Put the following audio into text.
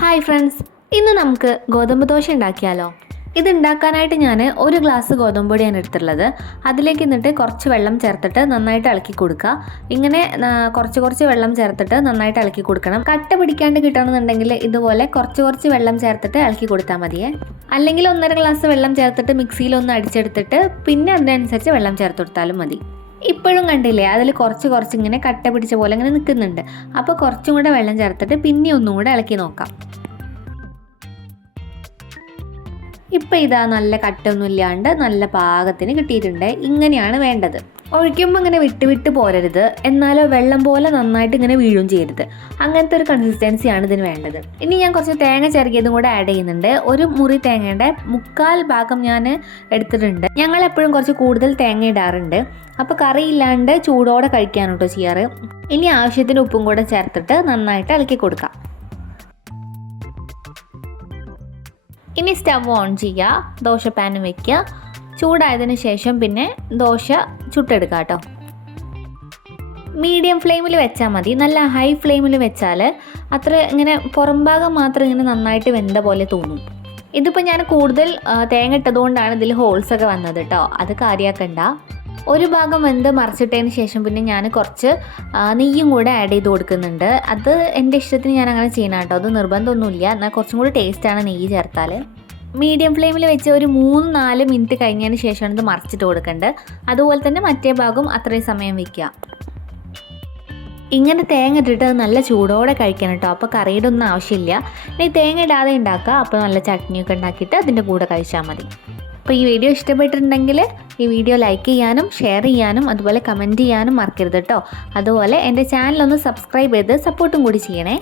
Hi friends, ഇന്ന് നമുക്ക് ഗോതമ്പ് ദോശ ഉണ്ടാക്കിയാലോ? ഇത് ഉണ്ടാക്കാനായിട്ട് ഞാൻ ഒരു ഗ്ലാസ് ഗോതമ്പ് പൊടിയാണ് എടുത്തിട്ടുള്ളത്. അതിലേക്ക് എന്നിട്ട് കുറച്ച് വെള്ളം ചേർത്തിട്ട് നന്നായിട്ട് ഇളക്കി കൊടുക്കുക. ഇങ്ങനെ കുറച്ച് വെള്ളം ചേർത്തിട്ട് നന്നായിട്ട് ഇളക്കി കൊടുക്കണം. കട്ട പിടിക്കാണ്ട് കിട്ടണമെന്നുണ്ടെങ്കിൽ ഇതുപോലെ കുറച്ച് വെള്ളം ചേർത്തിട്ട് ഇളക്കി കൊടുത്താൽ മതിയേ. അല്ലെങ്കിൽ 1.5 ഗ്ലാസ് വെള്ളം ചേർത്തിട്ട് മിക്സിയിൽ ഒന്ന് അടിച്ചെടുത്തിട്ട് പിന്നെ അതിനനുസരിച്ച് വെള്ളം ചേർത്ത് കൊടുത്താലും മതി. ഇപ്പോഴും കണ്ടില്ലേ, അതിൽ കുറച്ച് ഇങ്ങനെ കട്ട പിടിച്ച പോലെ ഇങ്ങനെ നിൽക്കുന്നുണ്ട്. അപ്പോൾ കുറച്ചും കൂടെ വെള്ളം ചേർത്തിട്ട് പിന്നെ ഒന്നും കൂടെ ഇളക്കി നോക്കാം. ഇപ്പം ഇതാ നല്ല കട്ടൊന്നും ഇല്ലാണ്ട് നല്ല പാകത്തിന് കിട്ടിയിട്ടുണ്ട്. ഇങ്ങനെയാണ് വേണ്ടത്. ഒഴിക്കുമ്പോൾ ഇങ്ങനെ വിട്ട് പോരരുത്, എന്നാലോ വെള്ളം പോലെ നന്നായിട്ട് ഇങ്ങനെ വീഴും ചെയ്യരുത്. അങ്ങനത്തെ ഒരു കൺസിസ്റ്റൻസിയാണ് ഇതിന് വേണ്ടത്. ഇനി ഞാൻ കുറച്ച് തേങ്ങ ചിരകിയതും കൂടെ ആഡ് ചെയ്യുന്നുണ്ട്. ഒരു മുറി തേങ്ങയുടെ 1/4 ഭാഗം ഞാൻ എടുത്തിട്ടുണ്ട്. ഞങ്ങൾ എപ്പോഴും കുറച്ച് കൂടുതൽ തേങ്ങ ഇടാറുണ്ട്. അപ്പോൾ കറിയില്ലാണ്ട് ചൂടോടെ കഴിക്കാണ് കേട്ടോ ചെയ്യാറ്. ഇനി ആവശ്യത്തിന് ഉപ്പും കൂടെ ചേർത്തിട്ട് നന്നായിട്ട് ഇളക്കി കൊടുക്കാം. ഇനി സ്റ്റവ് ഓൺ ചെയ്യുക, ദോശ പാൻ വയ്ക്കുക. ചൂടായതിന് ശേഷം പിന്നെ ദോശ ചുട്ടെടുക്കുക കേട്ടോ. മീഡിയം ഫ്ലെയിമിൽ വെച്ചാൽ മതി. നല്ല ഹൈ ഫ്ലെയിമിൽ വെച്ചാൽ അത്ര ഇങ്ങനെ പുറം ഭാഗം മാത്രം ഇങ്ങനെ നന്നായിട്ട് വെന്ത പോലെ തോന്നും. ഇതിപ്പോൾ ഞാൻ കൂടുതൽ തേങ്ങ ഇട്ടതുകൊണ്ടാണ് ഇതിൽ ഹോൾസൊക്കെ വന്നത് കേട്ടോ, അത് കാര്യമാക്കണ്ട. ഒരു ഭാഗം വെന്ത് മറിച്ചിട്ടതിന് ശേഷം പിന്നെ ഞാൻ കുറച്ച് നെയ്യും കൂടെ ആഡ് ചെയ്ത് കൊടുക്കുന്നുണ്ട്. അത് എൻ്റെ ഇഷ്ടത്തിന് ഞാൻ അങ്ങനെ ചെയ്യണം കേട്ടോ, അത് നിർബന്ധമൊന്നുമില്ല. എന്നാൽ കുറച്ചും കൂടി ടേസ്റ്റാണ് നെയ്യ് ചേർത്താൽ. മീഡിയം ഫ്ലെയിമിൽ വെച്ച് ഒരു 3-4 മിനിറ്റ് കഴിഞ്ഞതിന് ശേഷമാണ് ഇത് മറിച്ചിട്ട് കൊടുക്കേണ്ടത്. അതുപോലെ തന്നെ മറ്റേ ഭാഗം അത്രയും സമയം വയ്ക്കുക. ഇങ്ങനെ തേങ്ങ ഇട്ടിട്ട് നല്ല ചൂടോടെ കഴിക്കണം കേട്ടോ, അപ്പോൾ കറിയുടെ ഒന്നും ആവശ്യമില്ല. ഇനി തേങ്ങ ഇടാതെ ഉണ്ടാക്കുക, അപ്പോൾ നല്ല ചട്നിയൊക്കെ ഉണ്ടാക്കിയിട്ട് അതിൻ്റെ കൂടെ കഴിച്ചാൽ മതി. അപ്പോൾ ഈ വീഡിയോ ഇഷ്ടപ്പെട്ടിട്ടുണ്ടെങ്കിൽ ഈ വീഡിയോ ലൈക്ക് ചെയ്യാനും ഷെയർ ചെയ്യാനും അതുപോലെ കമൻറ്റ് ചെയ്യാനും മറക്കരുത് കേട്ടോ. അതുപോലെ എൻ്റെ ചാനലൊന്ന് സബ്സ്ക്രൈബ് ചെയ്ത് സപ്പോർട്ടും കൂടി ചെയ്യണേ.